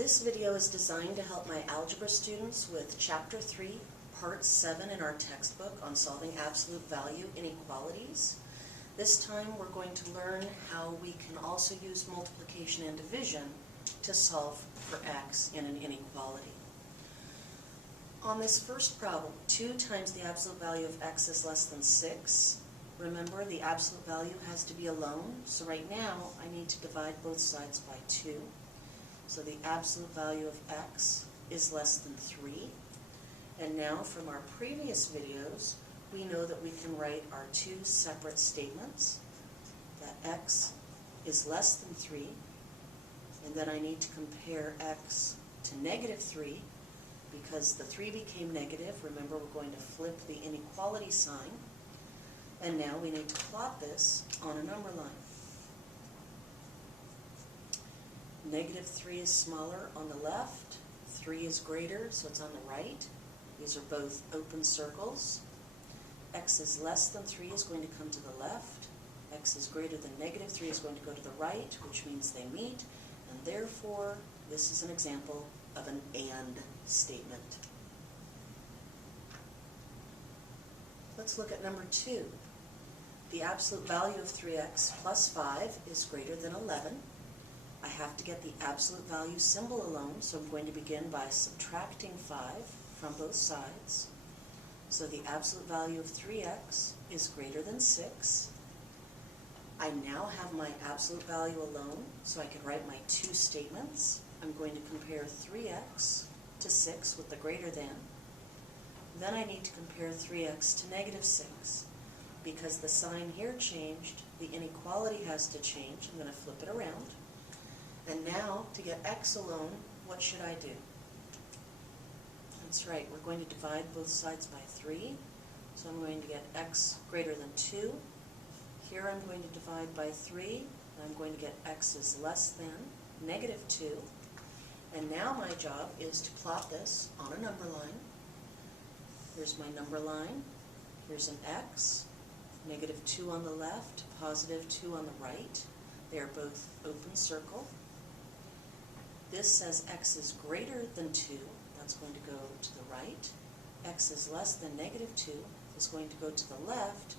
This video is designed to help my algebra students with Chapter 3, Part 7 in our textbook on solving absolute value inequalities. This time we're going to learn how we can also use multiplication and division to solve for x in an inequality. On this first problem, 2 times the absolute value of x is less than 6. Remember, the absolute value has to be alone, so right now I need to divide both sides by 2. So the absolute value of x is less than 3. And now from our previous videos, we know that we can write our 2 separate statements, that x is less than 3, and then I need to compare x to negative 3, because the 3 became negative. Remember, we're going to flip the inequality sign, and now we need to plot this on a number line. Negative 3 is smaller on the left, 3 is greater, so it's on the right. These are both open circles. X is less than 3 is going to come to the left. X is greater than negative 3 is going to go to the right, which means they meet, and therefore this is an example of an AND statement. Let's look at number 2. The absolute value of 3x plus 5 is greater than 11. I have to get the absolute value symbol alone, so I'm going to begin by subtracting 5 from both sides. So the absolute value of 3x is greater than 6. I now have my absolute value alone, so I can write my 2 statements. I'm going to compare 3x to 6 with the greater than. Then I need to compare 3x to negative 6. Because the sign here changed, the inequality has to change. I'm going to flip it around. And now, to get x alone, what should I do? That's right, we're going to divide both sides by 3. So I'm going to get x greater than 2. Here I'm going to divide by 3. And I'm going to get x is less than negative 2. And now my job is to plot this on a number line. Here's my number line. Here's an x. Negative 2 on the left, positive 2 on the right. They are both open circle. This says x is greater than 2. That's going to go to the right. X is less than negative 2 is going to go to the left.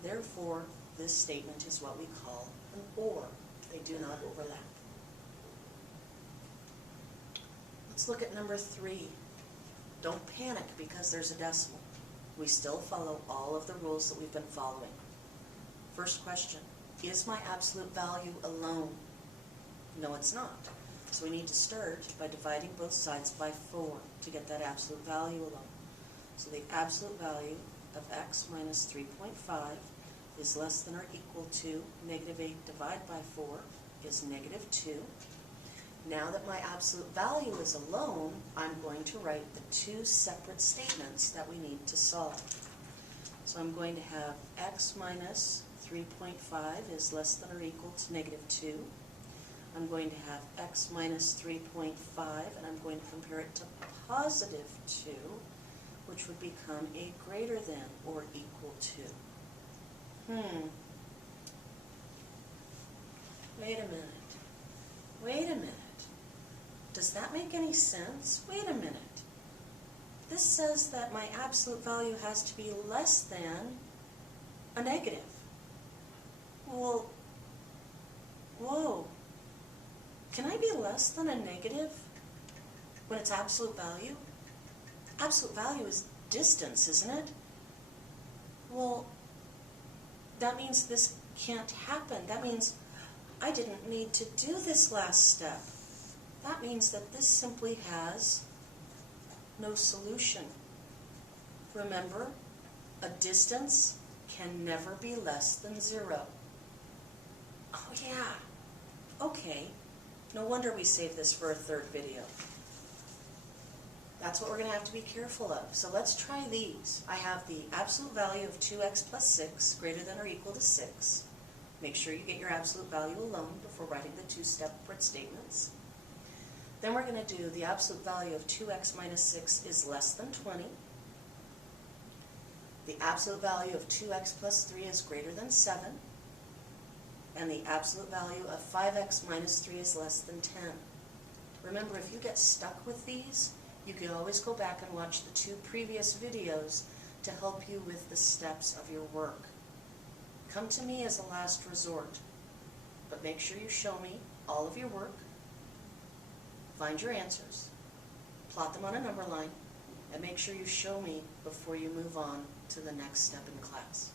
Therefore, this statement is what we call an OR. They do not overlap. Let's look at number 3. Don't panic because there's a decimal. We still follow all of the rules that we've been following. First question, is my absolute value alone? No, it's not. So we need to start by dividing both sides by 4 to get that absolute value alone. So the absolute value of x minus 3.5 is less than or equal to negative 8 divided by 4 is negative 2. Now that my absolute value is alone, I'm going to write the 2 separate statements that we need to solve. So I'm going to have x minus 3.5 is less than or equal to negative 2. I'm going to have x minus 3.5, and I'm going to compare it to positive 2, which would become a greater than or equal to. Wait a minute. Does that make any sense? Wait a minute. This says that my absolute value has to be less than a negative. Well, whoa. Can I be less than a negative when it's absolute value? Absolute value is distance, isn't it? Well, that means this can't happen. That means I didn't need to do this last step. That means that this simply has no solution. Remember, a distance can never be less than 0. Oh yeah, okay. No wonder we saved this for a third video. That's what we're going to have to be careful of. So let's try these. I have the absolute value of 2x plus 6 greater than or equal to 6. Make sure you get your absolute value alone before writing the 2 separate statements. Then we're going to do the absolute value of 2x minus 6 is less than 20. The absolute value of 2x plus 3 is greater than 7. And the absolute value of 5x minus 3 is less than 10. Remember, if you get stuck with these, you can always go back and watch the 2 previous videos to help you with the steps of your work. Come to me as a last resort, but make sure you show me all of your work, find your answers, plot them on a number line, and make sure you show me before you move on to the next step in class.